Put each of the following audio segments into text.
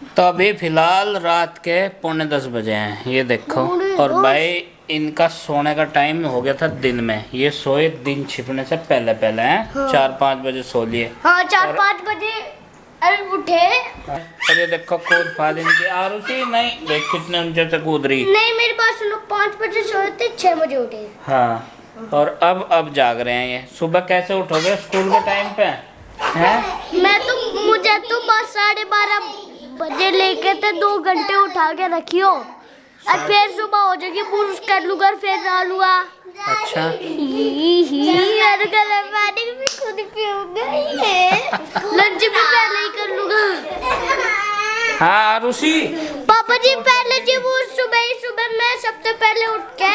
तो अभी फिलहाल रात के 9:45 हैं, ये देखो। और भाई इनका सोने का टाइम हो गया था दिन में, ये सोए दिन छिपने से पहले पहले हैं। हाँ। 4-5 बजे सो लिए। हाँ 4-5 बजे अरे उठे। और ये देखो कूद फाद इनकी आरुषि नहीं देख कितने ऊंचे से कूद रही। नहीं मेरे पास लोग 5 बजे सोए थे, 6 बजे उठे। हाँ और अब जाग रहे हैं ये। सुबह कैसे उठोगे स्कूल के टाइम पे हैं? मुझे तो बस 12:30 बजे लेके थे, 2 घंटे उठा के रखियो और फिर सुबह हो जाएगी, ब्रश कर लूंगा फिर नहा लूंगा। अच्छा और गरम पानी भी खुद पीऊंगा, लंच भी पहले ही कर लूंगा। हाँ आरुषि पापा जी पहले जी वो सुबह मैं सबसे पहले उठ के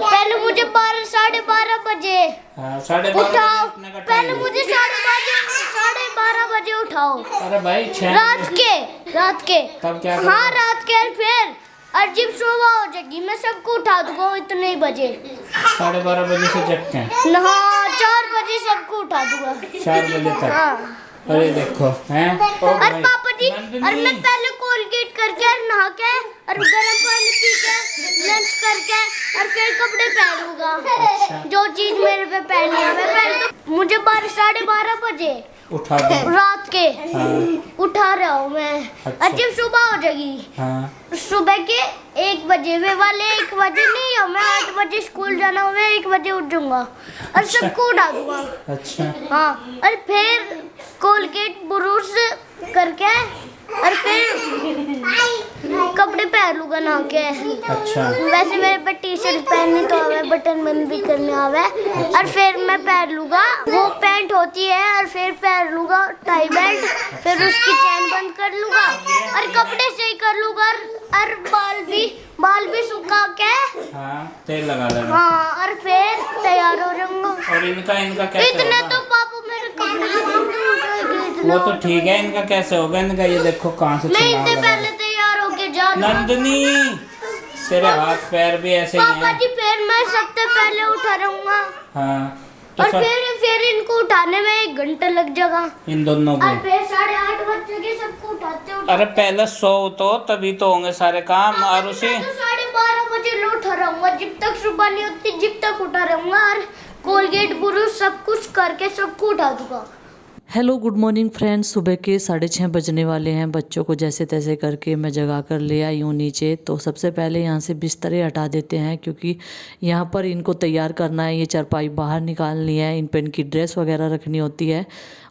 पहले मुझे 12:30 बजे हाँ 12:30 उठाओ। उठने का पहले टाइम। मुझे 12:30 बजे उठाओ। अरे भाई 6 रात के तब क्या हाँ रात के फिर और जब सुबह हो जाएगी मैं सबको उठा दूंगा इतने बजे। 12:30 बजे से जगते हैं। हाँ 4 बजे सबको उठा दूंगा। 4 बजे तक। हाँ अरे देखो हैं और पापा जी और मैं पहले कोलगेट करके और नहा के और गर्म पानी पी के लंच करके और फिर कपड़े पहनूंगा। जो चीज मेरे पे पहनी है मैं पहन। मुझे 12:30 बजे उठा दो। रात के हाँ। उठा रहा हूँ मैं। अच्छा। और जब सुबह हो जाएगी हाँ सुबह के 1 बजे, वे वाले 1 बजे नहीं, हमें 8 बजे स्कूल जाना हो, मैं 1 बजे उठ जाऊंगा और सबको उठा दूंगा। अच्छा हाँ और फिर कोलगेट ब्रश करके और फिर कपड़े पहन लूंगा नहा के। अच्छा वैसे मेरे पे टी शर्ट पहननी तो आवे, बटन बंद भी करने आवे। और फिर मैं पहन लूंगा वो पैंट होती है और फिर पहन लूंगा टाई बेल्ट, फिर उसकी चैन बंद कर लूंगा और कपड़े सही कर लूंगा और बाल भी सुखा के हाँ तेल लगा देना। हाँ और फिर तैयार हो जाऊंगा। और इनका कैसे इतने होगा? तो पापा मेरे कपड़े वो तो ठीक है, इनका कैसे होगा? इनका ये देखो कहाँ से नहीं छलांग इतने लगा पहले तैयार होके जा। नंदनी तेरे हाथ पैर भी ऐसे ही पापा हैं। जी फिर मैं सबसे पहले उठा रहूंगा हाँ तो और सब फिर इनको उठाने में 1 घंटा लग जाएगा। इन दोनों और को। फिर 8:30 बजे के सबको उठाते अरे पहले सो तो तभी तो होंगे सारे काम आरुषि। मैं तो 12:30 बजे उठा रहूंगा, जब तक सुबह नहीं होती जब तक उठा रहूंगा और कोलगेट ब्रश सब कुछ करके सबको उठा दूंगा। Hello good morning friends. सुबह के 6:30 बजने वाले हैं। बच्चों को जैसे तैसे करके मैं जगा कर ले आई हूँ नीचे। तो सबसे पहले यहाँ से बिस्तरे हटा देते हैं क्योंकि यहाँ पर इनको तैयार करना है। ये चारपाई बाहर निकालनी है, इन पर इनकी ड्रेस वगैरह रखनी होती है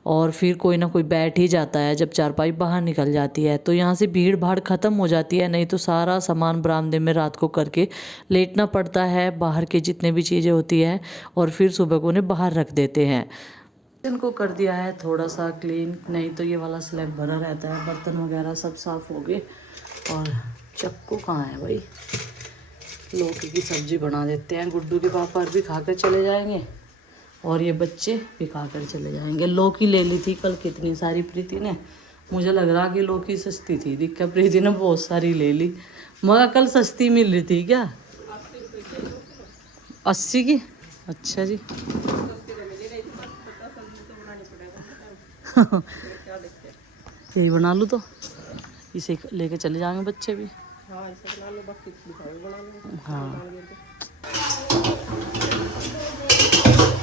और फिर कोई ना कोई बैठ ही जाता है जब चारपाई बाहर निकल जाती है। तो यहाँ से भीड़ भाड़ ख़त्म हो जाती है, नहीं तो सारा सामान बरामदे में रात को करके लेटना पड़ता है। बाहर की जितने भी चीज़ें होती हैं और फिर सुबह को उन्हें बाहर रख देते हैं। किचन को कर दिया है थोड़ा सा क्लीन, नहीं तो ये वाला स्लैब भरा रहता है। बर्तन वगैरह सब साफ़ हो गए। और चक्कू कहाँ है भाई? लौकी की सब्ज़ी बना देते हैं। गुड्डू के पापा भी खाकर चले जाएंगे और ये बच्चे भी खाकर चले जाएंगे। लौकी ले ली थी कल कितनी सारी प्रीति ने। मुझे लग रहा कि लौकी सस्ती थी, दिक्कत प्रीति ने बहुत सारी ले ली। मगर कल सस्ती मिल रही थी क्या? 80 की? अच्छा जी। यही बना लूँ तो इसे लेके चले जाएंगे बच्चे भी। हाँ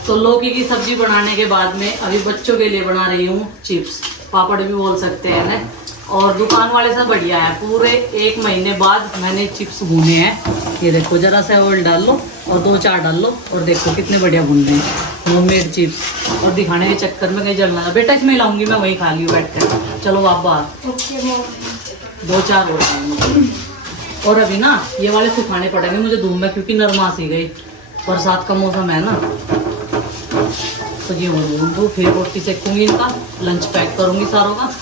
तो लौकी की सब्जी बनाने के बाद में अभी बच्चों के लिए बना रही हूँ चिप्स, पापड़ भी बोल सकते हैं ना। और दुकान वाले सब बढ़िया है। पूरे 1 महीने बाद मैंने चिप्स भुने हैं। ये देखो जरा सा ऑयल डाल लो और 2-4 डाल लो और देखो कितने बढ़िया भुन रहे हैं होममेड चिप्स। और दिखाने के चक्कर में कहीं जलना बेटा, इसमें लाऊंगी मैं, वहीं खा लियो बैठ कर। चलो पापा 2-4 और और अभी ना ये वाले सुखाने पड़ेंगे मुझे धूप में क्योंकि नरमा सी गई। बरसात का मौसम है ना तो ये वो फिर रोटी सेकूंगी, इनका लंच पैक करूंगी सारों का।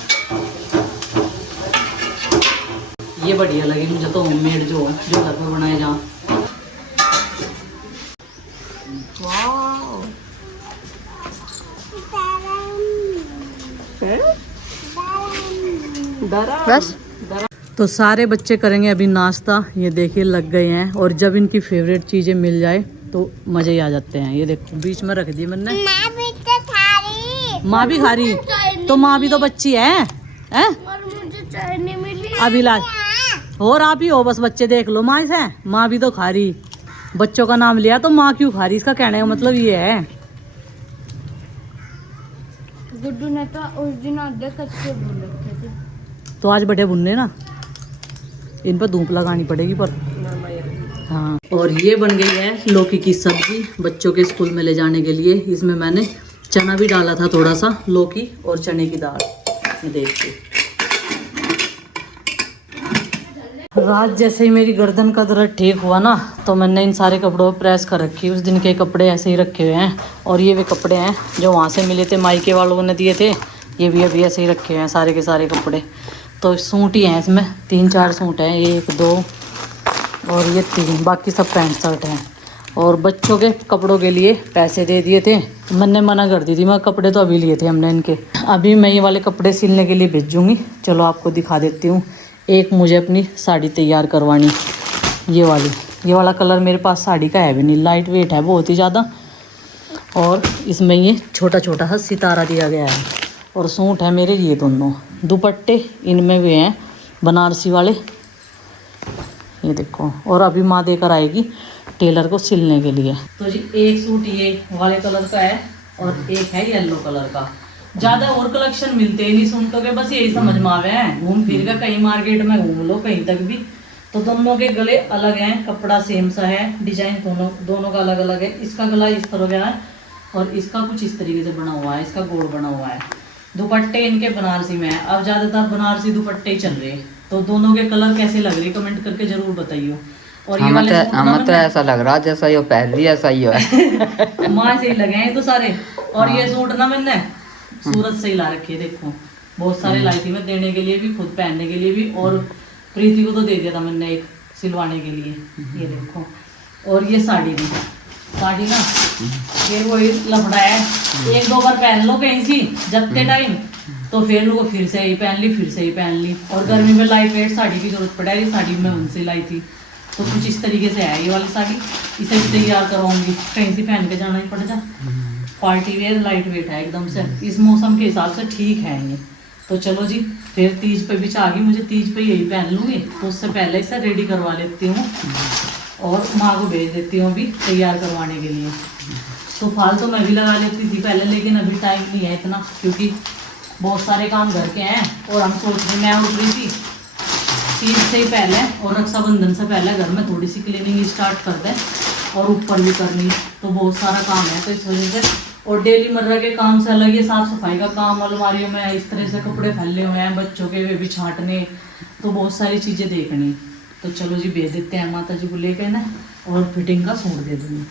ये बढ़िया लगी मुझे तो होममेड जो घर पर बनाए जाओ। बस तो सारे बच्चे करेंगे अभी नाश्ता। ये देखिए लग गए हैं और जब इनकी फेवरेट चीज़ें मिल जाए तो मज़े ही आ जाते हैं। ये देखो बीच में रख दी मैंने। माँ भी खा रही तो माँ भी तो बच्ची है। हैं? और मुझे चाय नहीं मिली। अभी ला और आप ही हो बस, बच्चे देख लो माँ से, माँ भी तो खा रही, बच्चों का नाम लिया तो माँ क्यों खा रही, इसका कहने का मतलब ये है। गुड्डू ने तो उस दिन आधे कच्चे भून रखे थे। तो आज बड़े भुनने ना, इन पर धूप लगानी पड़ेगी पर। हाँ, और ये बन गई है लौकी की सब्जी बच्चों के स्कूल में ले जाने के लिए। इसमें मैंने चना भी डाला था थोड़ा सा, लौकी और चने की दाल। देखिए रात जैसे ही मेरी गर्दन का दर्द ठीक हुआ ना, तो मैंने इन सारे कपड़ों पर प्रेस कर रखी। उस दिन के कपड़े ऐसे ही रखे हुए हैं, और ये वे कपड़े हैं जो वहाँ से मिले थे, मायके वालों ने दिए थे, ये भी अभी ऐसे ही रखे हुए हैं सारे के सारे कपड़े। तो सूट ही हैं इसमें, 3-4 सूट हैं, 1-2 और ये 3, बाकी सब पैंट शर्ट हैं। और बच्चों के कपड़ों के लिए पैसे दे दिए थे, मैंने मना कर दी थी, मैं कपड़े तो अभी लिए थे हमने इनके। अभी मैं ये वाले कपड़े सिलने के लिए भेजूँगी, चलो आपको दिखा देती हूँ। एक मुझे अपनी साड़ी तैयार करवानी, ये वाला कलर मेरे पास साड़ी का है भी नहीं, लाइट वेट है बहुत ही ज़्यादा, और इसमें ये छोटा छोटा सा सितारा दिया गया है। और सूट है मेरे ये दोनों। दुपट्टे इनमें भी हैं बनारसी वाले, ये देखो। और अभी माँ देकर आएगी टेलर को सिलने के लिए। तो जी एक सूट ये वाले कलर का है और एक है येलो कलर का। ज़्यादा और कलेक्शन मिलते ही नहीं सूटों के, बस यही समझ में आवे हैं। घूम फिर कर कहीं मार्केट में घूम लो कहीं तक भी, तो दोनों के गले अलग हैं, कपड़ा सेम सा है, डिजाइन दोनों का अलग अलग है। इसका गला इस तरह का है और इसका कुछ इस तरीके से बना हुआ है, इसका गोल बना हुआ है। दुपट्टे इनके बनारसी में है, अब ज़्यादातर बनारसी दुपट्टे ही चल रहे हैं। तो दोनों के कलर कैसे लग रहे कमेंट करके जरूर बताइए। और ये वाले हमें तो ऐसा लग रहा जैसा ये पहन रही है ऐसा ही है। माँ से ही लगे हैं तो सारे। और ये सूट ना मैंने सूरत से ही ला रखे, देखो बहुत सारे लाई थी मैं देने के लिए भी, खुद पहनने के लिए भी, और प्रीति को तो दे दिया था मैंने एक सिलवाने के लिए, ये देखो। और ये साड़ी भी, साड़ी ना फिर वही लफड़ा है, 1-2 बार पहन लो कहीं सी जत्ते टाइम, तो फिर लोगों फिर से ही पहन ली, फिर से ही पहन ली। और गर्मी में लाइट वेट साड़ी की जरूरत पड़ा है, ये साड़ी मैं उनसे लाई थी। तो कुछ इस तरीके से है ये वाली साड़ी, इसे भी तैयार करवाऊंगी, कहीं से पहन के जाना ही पड़ जा। पार्टी वेयर लाइट वेट है एकदम से, इस मौसम के हिसाब से ठीक है ये। तो चलो जी, फिर तीज पे भी चाह गई, मुझे तीज पे यही पहन लूँगी, तो उससे पहले इसे रेडी करवा लेती हूँ और माँ को भेज देती हूँ अभी तैयार करवाने के लिए। तो फाल तो मैं भी लगा लेती थी पहले, लेकिन अभी टाइम नहीं है इतना, क्योंकि बहुत सारे काम घर के हैं। और हम सोच रहे, मैं उठ रही थी तीज से ही पहले और रक्षाबंधन से पहले घर में थोड़ी सी क्लीनिंग स्टार्ट कर दें, और ऊपर भी करनी, तो बहुत सारा काम है, तो इस वजह से। और डेली मर्रा के काम से अलग ये साफ़ सफाई का काम, अलमारियों में इस तरह से कपड़े फैले हुए हैं बच्चों के, वे भी छांटने, तो बहुत सारी चीज़ें देखनी। तो चलो जी भेज देते हैं माता जी को लेकर ना, और फिटिंग का सूट दे दूँगी।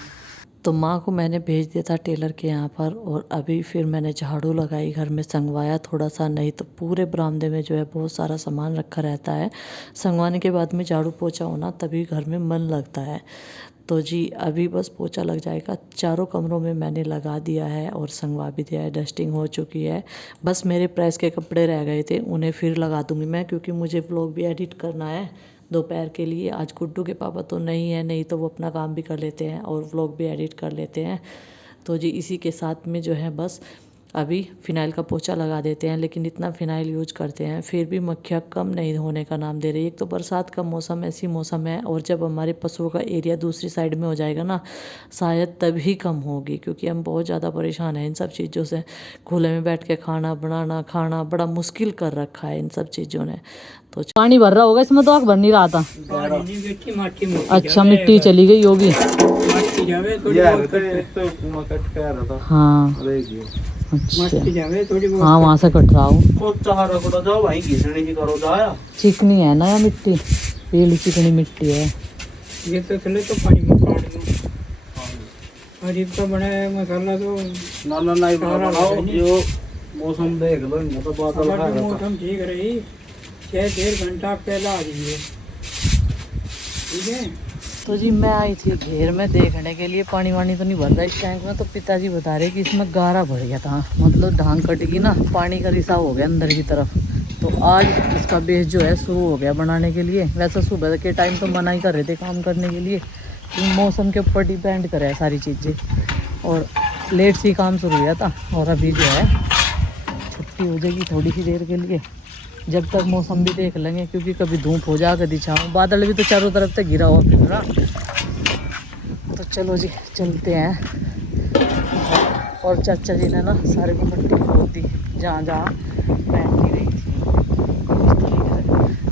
तो माँ को मैंने भेज दिया था टेलर के यहाँ पर, और अभी फिर मैंने झाड़ू लगाई, घर में संगवाया थोड़ा सा, नहीं तो पूरे बरामदे में जो है बहुत सारा सामान रखा रहता है। संगवाने के बाद में झाड़ू पोछा होना तभी घर में मन लगता है। तो जी अभी बस पोछा लग जाएगा, चारों कमरों में मैंने लगा दिया है और संगवा भी दिया है, डस्टिंग हो चुकी है। बस मेरे प्रेस के कपड़े रह गए थे, उन्हें फिर लगा दूँगी मैं, क्योंकि मुझे व्लॉग भी एडिट करना है दोपहर के लिए। आज गुड्डू के पापा तो नहीं है, नहीं तो वो अपना काम भी कर लेते हैं और व्लॉग भी एडिट कर लेते हैं। तो जी इसी के साथ में जो है बस अभी फ़िनाइल का पोछा लगा देते हैं, लेकिन इतना फ़िनाइल यूज करते हैं फिर भी मक्खियाँ कम नहीं होने का नाम दे रही। एक तो बरसात का मौसम ऐसी मौसम है, और जब हमारे पशुओं का एरिया दूसरी साइड में हो जाएगा ना, शायद तभी कम होगी, क्योंकि हम बहुत ज़्यादा परेशान हैं इन सब चीज़ों से। खुले में बैठ के खाना बनाना, खाना बड़ा मुश्किल कर रखा है इन सब चीज़ों ने। तो पानी भर रहा होगा इसमें, तो आग भर नहीं रहा था। अच्छा मिट्टी चली गई होगी। हाँ अच्छा, हाँ वहाँ से कट रहा हूँ। चिकनी है ना यार मिट्टी, पीली चिकनी मिट्टी है ये। तो चले तो पानी में काट दो, और इसका बने मसाला तो ना बनाओ, जो मौसम देख लो, तो बादल मौसम ठीक रही, 6-1.5 घंटा पहला आ जाइए, ठीक है। तो जी मैं आई थी घेर में देखने के लिए, पानी वानी तो नहीं भर रहा इस टैंक में। तो पिताजी बता रहे कि इसमें गारा भर गया था, मतलब ढांग कट गई ना, पानी का रिसाव हो गया अंदर की तरफ। तो आज इसका बेस जो है शुरू हो गया बनाने के लिए। वैसे सुबह के टाइम तो मना ही कर रहे थे काम करने के लिए, तो मौसम के ऊपर डिपेंड करे है सारी चीज़ें, और लेट से काम शुरू हुआ था। और अभी जो है छुट्टी हो जाएगी थोड़ी सी देर के लिए, जब तक मौसम भी देख लेंगे, क्योंकि कभी धूप हो जा कभी छाँव, बादल भी तो चारों तरफ से घिरा हुआ फिर रहा। तो चलो जी चलते हैं। और चाचा जी ने ना सारे को मिट्टी खोद दी जहाँ जहाँ बैठ नहीं रही थी।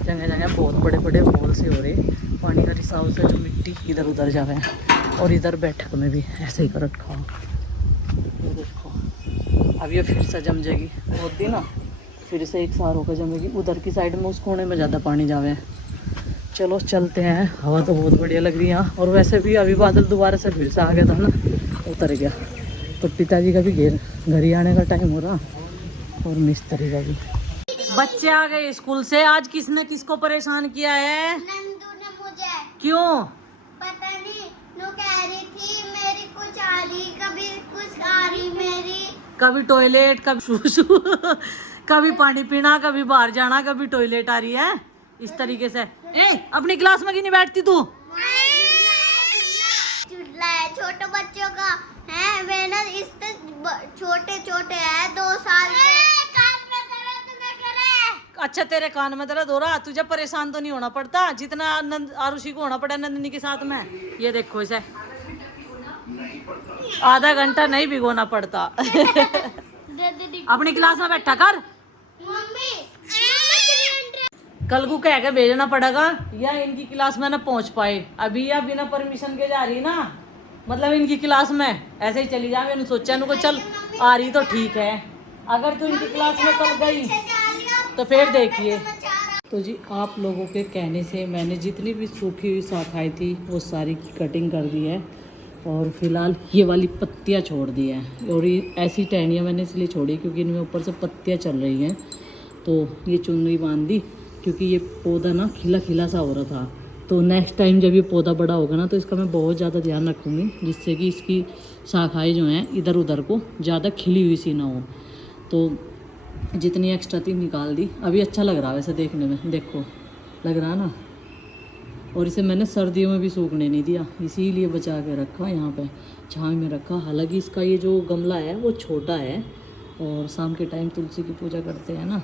जगह जगह बहुत बड़े बड़े होल से हो रहे, पानी का रिसाव से जो मिट्टी इधर उधर जावे। और इधर बैठक में भी ऐसे ही कर रखा हो, ये देखो। अब ये फिर से जम जाएगी होती ना, फिर से एक सार होकर जमेगी। उधर की साइड में उस कोने में ज़्यादा पानी जावे। चलो चलते हैं। हवा तो बहुत बढ़िया लग रही है यहाँ। और वैसे भी अभी बादल दोबारा से फिर से आ गया था ना, उतर गया। तो पिताजी का भी घर ही आने का टाइम हो रहा, और मिस्त्री का भी। बच्चे आ गए स्कूल से। आज किसने किसको परेशान किया है? नंदू ने मुझे। क्यों? पता नहीं, नो कह रही थी मेरी कुछ आ रही, कभी कुछ आ रही मेरी। कभी टॉयलेट, कभी शूशू, कभी पानी पीना, कभी बाहर जाना, कभी टॉयलेट आ रही है इस तरीके से। ए, अपनी क्लास में क्यों नहीं बैठती तू? चुटला है छोटे बच्चों का है, वे ना इस छोटे छोटे है 2 साल के। अच्छा तेरे कान में दर्द हो रहा, तुझे परेशान तो नहीं होना पड़ता जितना आरुषि को होना पड़ा नंदिनी के साथ में। ये देखो इसे आधा घंटा नहीं भिगोना पड़ता। अपनी क्लास में बैठा कर। कल को कह के भेजना पड़ेगा या इनकी क्लास में ना पहुंच पाए। अभी या बिना परमिशन के जा रही ना, मतलब इनकी क्लास में ऐसे ही चली जा। मैंने सोचा इनको चल आ रही तो ठीक है, अगर तू इनकी क्लास में कल गई तो फिर देखिए। तो जी आप लोगों के कहने से मैंने जितनी भी सूखी हुई शाखाएं थी वो सारी की कटिंग कर दी है। और फिलहाल ये वाली पत्तियां छोड़ दी हैं। और ये ऐसी टहनियाँ मैंने इसलिए छोड़ी क्योंकि इनमें ऊपर से पत्तियां चल रही हैं। तो ये चुनरी बांध दी क्योंकि ये पौधा ना खिला खिला सा हो रहा था। तो नेक्स्ट टाइम जब ये पौधा बड़ा होगा ना तो इसका मैं बहुत ज़्यादा ध्यान रखूँगी, जिससे कि इसकी शाखाएँ जो हैं इधर उधर को ज़्यादा खिली हुई सी ना हो। तो जितनी एक्स्ट्रा थी निकाल दी। अभी अच्छा लग रहा है वैसे देखने में, देखो लग रहा ना। और इसे मैंने सर्दियों में भी सूखने नहीं दिया, इसीलिए बचा के रखा, यहाँ पे छाँव में रखा। हालांकि इसका ये जो गमला है वो छोटा है और शाम के टाइम तुलसी की पूजा करते हैं ना।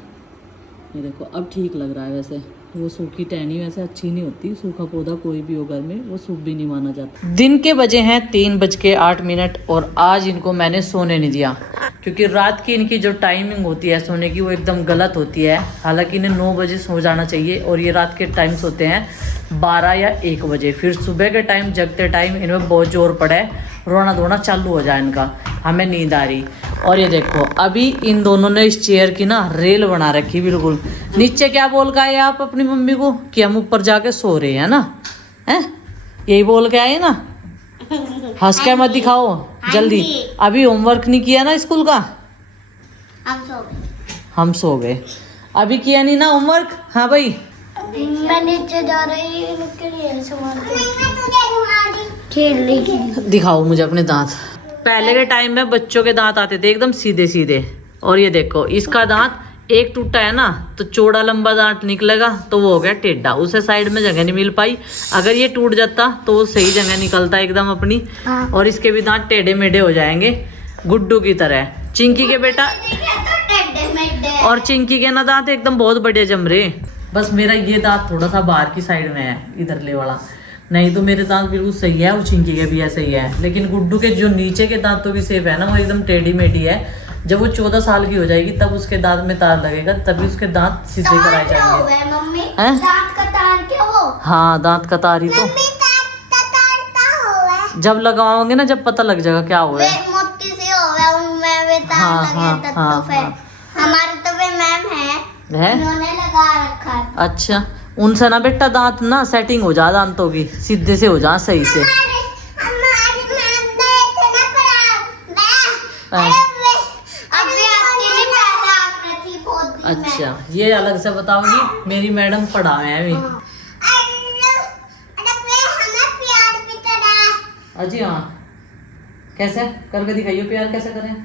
ये देखो अब ठीक लग रहा है। वैसे वो सूखी टहनी वैसे अच्छी नहीं होती, सूखा पौधा कोई भी हो घर में वो शुभ भी नहीं माना जाता। दिन के बजे हैं 3:08 और आज इनको मैंने सोने नहीं दिया क्योंकि रात की इनकी जो टाइमिंग होती है सोने की वो एकदम गलत होती है। हालांकि इन्हें 9 बजे सो जाना चाहिए और ये रात के टाइम सोते हैं 12 या 1 बजे। फिर सुबह के टाइम जगते टाइम इनमें बहुत जोर पड़े, रोना धोना चालू हो जाए इनका, हमें नींद आ रही। और ये देखो अभी इन दोनों ने इस चेयर की ना रेल बना रखी बिल्कुल। नीचे क्या बोल के आए आप अपनी मम्मी को कि हम ऊपर जाके सो रहे हैं ना, हैं? यही बोल के आए ना, हंस के मत दिखाओ जल्दी। अभी होमवर्क नहीं किया ना स्कूल का? हम सो गए। अभी किया नहीं ना होमवर्क? हाँ भाई मैं नीचे जा रही हूँ, खेल रही। दिखाओ मुझे अपने दांत। पहले के टाइम में बच्चों के दांत आते थे एकदम सीधे सीधे, और ये देखो इसका दांत एक टूटा है ना तो चौड़ा लंबा दांत निकलेगा तो वो हो गया टेढ़ा, उसे साइड में जगह नहीं मिल पाई। अगर ये टूट जाता तो वो सही जगह निकलता एकदम अपनी। और इसके भी दांत टेढ़े मेढ़े हो जाएंगे गुड्डू की तरह। चिंकी के बेटा और चिंकी के ना दांत एकदम बहुत बढ़िया जम रहे। बस मेरा ये दांत थोड़ा सा बाहर की साइड में है, इधरले वाला, नहीं तो मेरे दांत बिल्कुल सही है और चिंकी के भी ऐसे ही है। लेकिन गुड्डू के जो नीचे के दांतों की शेप है ना वो एकदम टेढ़ी मेढ़ी है। जब वो 14 साल की हो जाएगी तब उसके दांत में तार लगेगा, तभी उसके दांत सीधे कराए जाएंगे। हैं? दांत का तार क्या हो? हाँ दांत का तार ही तो जब लगाओगे ना जब पता लग जाएगा क्या हुआ है। मोती से होवे उनमें वे तार हाँ, लगे हाँ, तब हाँ, तो फिर हमारे तो वे मैम है उन्होंने लगा रखा है। अच्छा उनसे ना बेटा दांत ना सेटिंग हो जा, दांतों की सीधे से हो जा सही से। अच्छा ये अलग से बताओगी, मेरी मैडम पढ़ावे हैं अभी। अजी हाँ कैसे करके दिखाइयो प्यार, कैसे करें?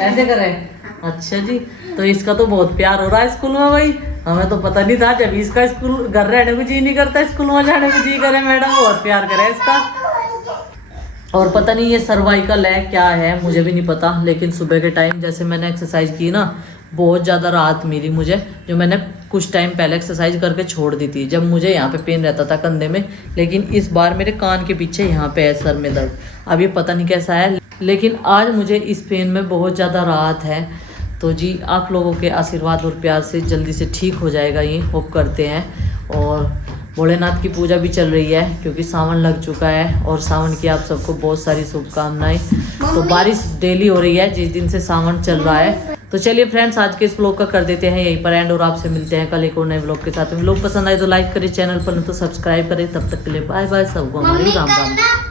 ऐसे करें? अच्छा जी, तो इसका तो बहुत प्यार हो रहा है स्कूल में भाई। हमें तो पता नहीं था, जब इसका स्कूल घर रहने को जी नहीं करता स्कूल में जाने को जी करे। मैडम बहुत प्यार करे इसका। और पता नहीं ये सर्वाइकल है क्या है, मुझे भी नहीं पता। लेकिन सुबह के टाइम जैसे मैंने एक्सरसाइज की ना, बहुत ज़्यादा राहत मिली मुझे, जो मैंने कुछ टाइम पहले एक्सरसाइज करके छोड़ दी थी, जब मुझे यहाँ पे पेन रहता था कंधे में। लेकिन इस बार मेरे कान के पीछे यहाँ पे है सर में दर्द। अब ये पता नहीं कैसा है, लेकिन आज मुझे इस पेन में बहुत ज़्यादा राहत है। तो जी आप लोगों के आशीर्वाद और प्यार से जल्दी से ठीक हो जाएगा, ये होप करते हैं। और भोलेनाथ की पूजा भी चल रही है क्योंकि सावन लग चुका है, और सावन की आप सबको बहुत सारी शुभकामनाएं। तो बारिश डेली हो रही है जिस दिन से सावन चल रहा है। तो चलिए फ्रेंड्स, आज के इस व्लॉग का कर देते हैं यहीं पर एंड, और आपसे मिलते हैं कल एक और नए व्लॉग के साथ। व्लॉग पसंद आए तो लाइक करें, चैनल पर तो सब्सक्राइब करें। तब तक के लिए बाय बाय, सबको हमारी राम राम।